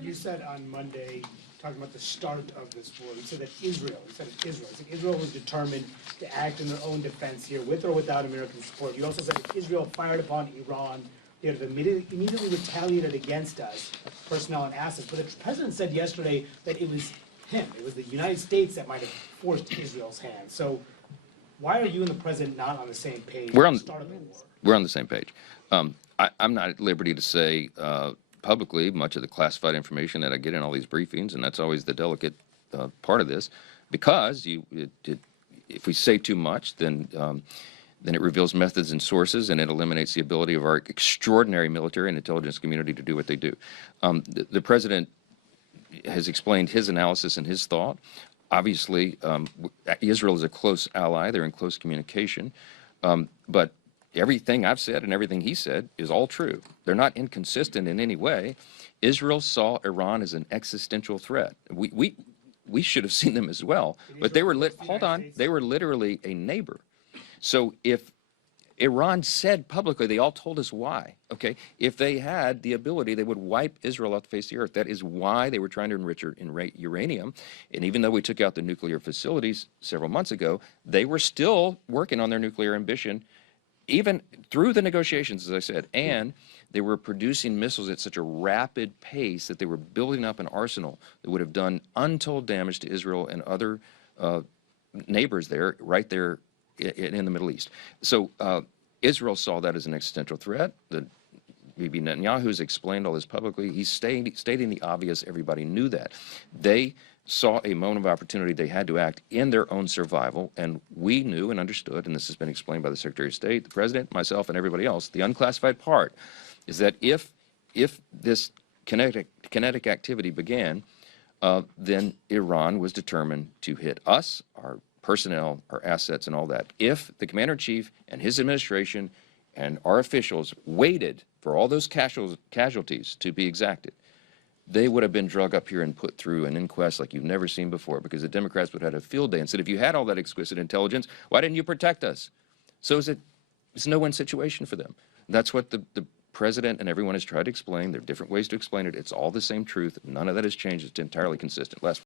You said on Monday, talking about the start of this war, you said that Israel was determined to act in their own defense here, with or without American support. You also said if Israel fired upon Iran, they would have immediately retaliated against us, personnel and assets. But the president said yesterday that it was him, it was the United States that might have forced Israel's hand. So why are you and the president not on the same page We're at on the start of the war? We're on the same page. I'm not at liberty to say publicly much of the classified information that I get in all these briefings, and that's always the delicate part of this, because if we say too much, then it reveals methods and sources, and it eliminates the ability of our extraordinary military and intelligence community to do what they do. The president has explained his analysis and his thought. Obviously, Israel is a close ally. They're in close communication. But everything I've said and everything he said is all true. They're not inconsistent in any way. Israel saw Iran as an existential threat. We should have seen them as well. But they were they were literally a neighbor. So if Iran said publicly, they all told us why, okay? If they had the ability, they would wipe Israel off the face of the earth. That is why they were trying to enrich uranium. And even though we took out the nuclear facilities several months ago, they were still working on their nuclear ambition, even through the negotiations, as I said. And they were producing missiles at such a rapid pace that they were building up an arsenal that would have done untold damage to Israel and other neighbors there, right there in the Middle East. So Israel saw that as an existential threat. Bibi Netanyahu has explained all this publicly. He's stating the obvious. Everybody knew that. They saw a moment of opportunity. They had to act in their own survival, and we knew and understood, and this has been explained by the Secretary of State, the President, myself, and everybody else. The unclassified part is that if this kinetic activity began, then Iran was determined to hit us, our personnel, our assets, and all that. If the commander-in-chief and his administration and our officials waited for all those casualties to be exacted, they would have been drug up here and put through an inquest like you've never seen before, because the Democrats would have had a field day and said, if you had all that exquisite intelligence, why didn't you protect us? So it's a no-win situation for them. That's what the president and everyone has tried to explain. There are different ways to explain it. It's all the same truth. None of that has changed. It's entirely consistent. Last